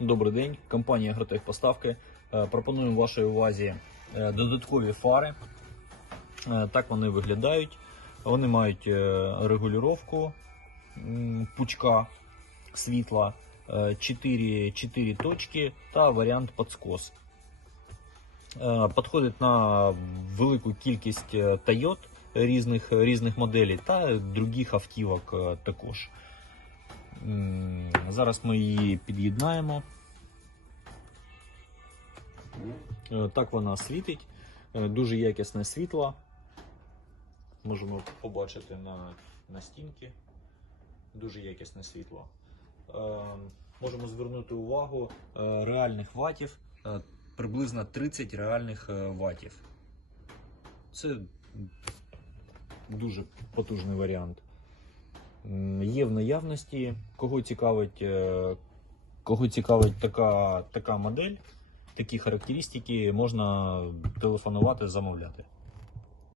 Добрий день, компанія Агротех Поставки. Е, Пропонуємо вашій увазі е, додаткові фари. Е, Так вони виглядають. Вони мають регулювання пучка світла, 4, 4 точки та варіант подскос. Підходить на велику кількість Toyota різних, різних моделей та других автівок також. Зараз ми її під'єднаємо. Е, Так вона світить. Е, Дуже якісне світло. Можемо побачити на, на стінці. Дуже якісне світло. Е, Можемо звернути увагу реальних ватів. Приблизно 30 реальних ватів. Це дуже потужний варіант. Є в наявності. Кого цікавить, е, кого цікавить така, така модель, такі характеристики, можна телефонувати, замовляти.